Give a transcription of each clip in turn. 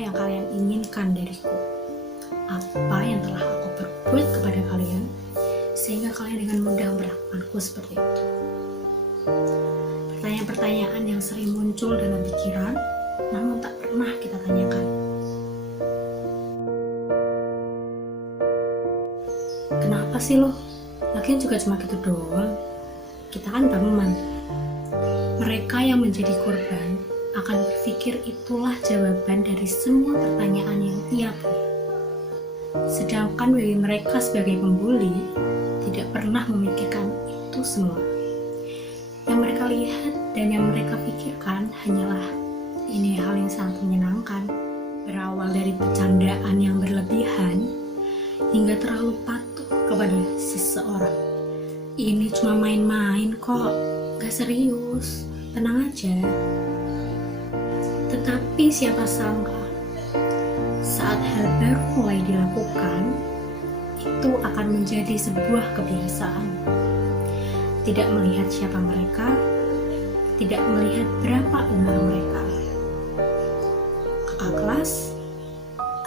yang kalian inginkan dariku? Apa yang telah aku perbuat kepada kalian sehingga kalian dengan mudah memperlakukanku seperti itu? Pertanyaan-pertanyaan yang sering muncul dalam pikiran namun tak pernah kita tanyakan. Kenapa sih lo? Lagian juga cuma gitu doang. Kita kan teman. Mereka yang menjadi korban akan berpikir itulah jawaban dari semua pertanyaan yang ia punya. Sedangkan bagi mereka sebagai pembuli, tidak pernah memikirkan itu semua. Yang mereka lihat dan yang mereka pikirkan hanyalah ini hal yang sangat menyenangkan. Berawal dari bercandaan yang berlebihan hingga terlalu patuh kepada seseorang. Ini cuma main-main kok, gak serius, tenang aja. Tetapi siapa sangka saat hal baru mulai dilakukan, itu akan menjadi sebuah kebiasaan. Tidak melihat siapa mereka, tidak melihat berapa umur mereka. Kakak kelas,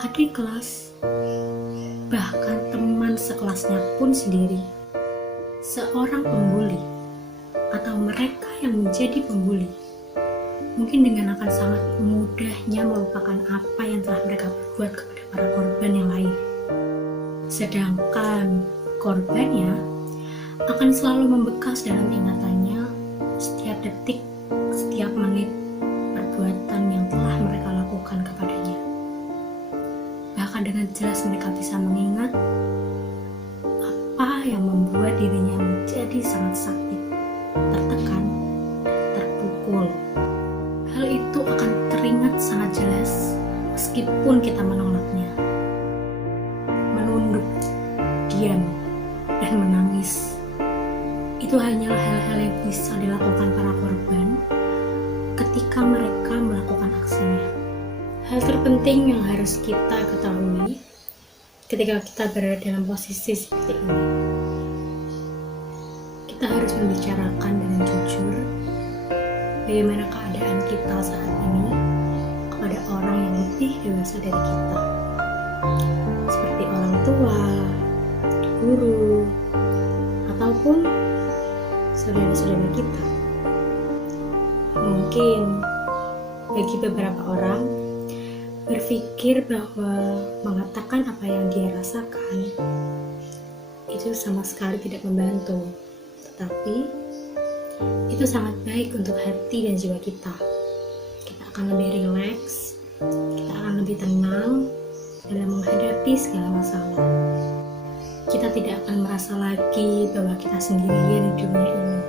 adik kelas, bahkan teman sekelasnya pun sendiri. Seorang pembuli atau mereka yang menjadi pembuli mungkin dengan akan sangat mudahnya melupakan apa yang telah mereka perbuat kepada para korban yang lain. Sedangkan korbannya akan selalu membekas dalam ingatannya setiap detik, setiap menit perbuatan yang telah mereka lakukan kepadanya. Bahkan dengan jelas mereka bisa mengingat apa yang membuat dirinya menjadi sangat sakit, tertekan, terpukul. Hal itu akan teringat sangat jelas meskipun kita menolaknya. Menunduk, diam, dan menangis. Itu hanyalah hal-hal yang bisa dilakukan para korban ketika mereka melakukan aksinya. Hal terpenting yang harus kita ketahui ketika kita berada dalam posisi seperti ini, kita harus membicarakan dengan jujur bagaimana keadaan kita saat ini kepada orang yang lebih dewasa dari kita, seperti orang tua, guru, ataupun saudara-saudara kita. Mungkin bagi beberapa orang berpikir bahwa mengatakan apa yang dia rasakan itu sama sekali tidak membantu, tetapi itu sangat baik untuk hati dan jiwa kita. Kita akan lebih rileks, kita akan lebih tenang dalam menghadapi segala masalah. Kita tidak akan merasa lagi bahwa kita sendirian di dunia ini.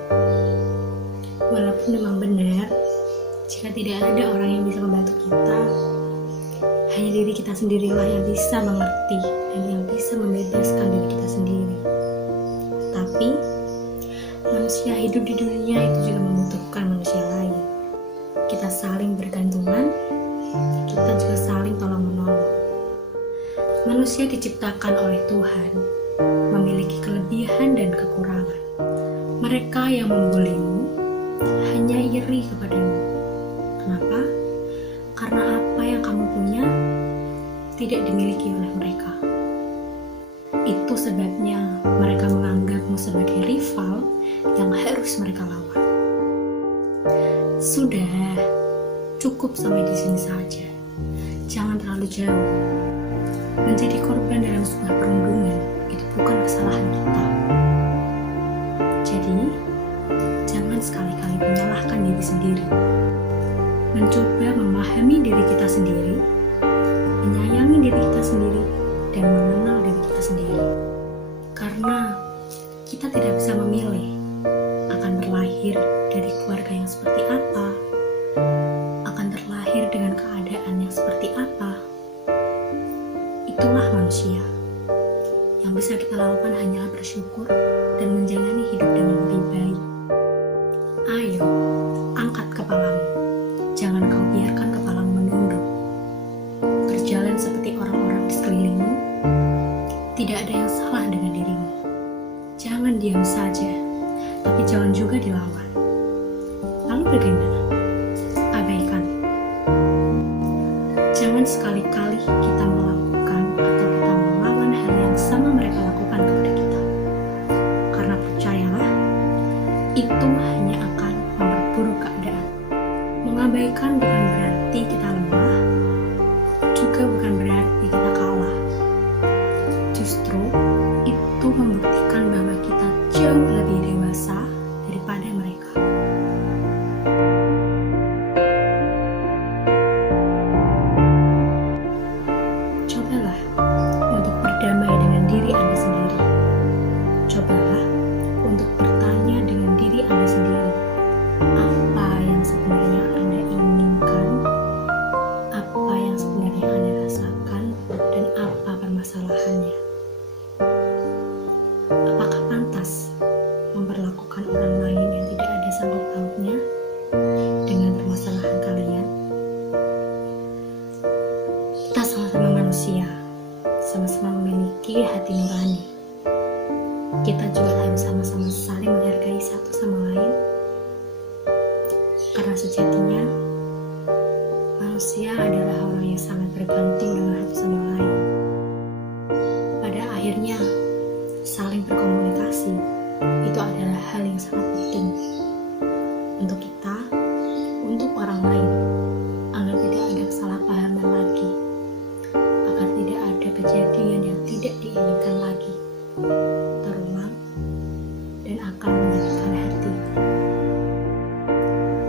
Walaupun memang benar, jika tidak ada orang yang bisa membantu kita, hanya diri kita sendirilah yang bisa mengerti dan yang bisa membebaskan diri kita sendiri. Tapi manusia hidup di dunia itu juga membutuhkan manusia lain. Kita saling bergantungan, kita juga saling tolong-menolong. Manusia diciptakan oleh Tuhan, memiliki kelebihan dan kekurangan. Mereka yang membulimu hanya iri kepadamu. Kenapa? Karena apa yang kamu punya tidak dimiliki oleh mereka. Itu sebabnya mereka menganggapmu sebagai rival yang harus mereka lawan. Sudah, cukup sampai di sini saja. Jangan terlalu jauh. Menjadi korban dalam sebuah perundungan itu bukan kesalahan kita. Jadi, jangan sekali-kali menyalahkan diri sendiri. Mencoba memahami diri kita sendiri, menyayangi diri kita sendiri, dan mengenal diri kita sendiri. Karena kita tidak bisa memilih akan terlahir dari keluarga yang seperti apa, akan terlahir dengan keadaan yang seperti apa. Itulah manusia. Yang bisa kita lakukan hanyalah bersyukur dan menjalani hidup dengan lebih baik. Ayo, angkat kepalamu. Jangan kau biarkan kepalamu menunduk. Berjalan seperti orang-orang di sekelilingmu. Tidak ada yang salah dengan dirimu. Jangan diam saja, tapi jangan juga dilawan. Lalu bagaimana? Abaikan. Jangan Jangan sekali-kali kita melakukan atau kita melawan hal yang sama mereka lakukan kepada kita. Karena percayalah, itu hanya akan memperburuk keadaan. Mengabaikan bukan berarti kita lemah, juga bukan berarti kita kalah. Justru itu membuktikan bahwa kita jauh lebih dewasa daripada mereka. Cobalah untuk berdamai dengan diri Anda sendiri. Cobalah untuk bertanya dengan diri Anda sendiri. Apa yang sebenarnya Anda inginkan? Apa yang sebenarnya Anda rasakan? Dan apa permasalahannya? Apakah pantas memperlakukan orang lain yang tidak ada sangkut pautnya dengan permasalahan kalian? Kita sama-sama manusia, sama-sama memiliki hati nurani. Kita juga harus sama-sama saling menghargai satu sama lain, karena sejatinya manusia adalah orang yang sangat bergantung dengan satu sama lain. Pada akhirnya, saling berkomunikasi itu adalah hal yang sangat penting untuk kita, untuk orang lain, agar tidak ada kesalahpahaman lagi, agar tidak ada kejadian yang tidak diinginkan lagi terulang dan akan menyakitkan hati.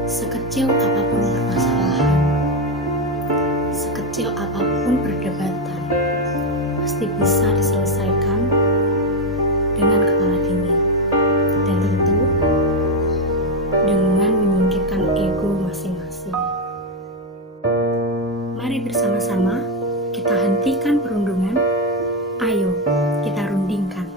Sekecil apapun permasalahan, sekecil apapun perdebatan, pasti bisa diselesaikan dengan kepala dingin, dan tentu dengan menyingkirkan ego masing-masing. Mari bersama-sama kita hentikan perundungan. Ayo kita rundingkan.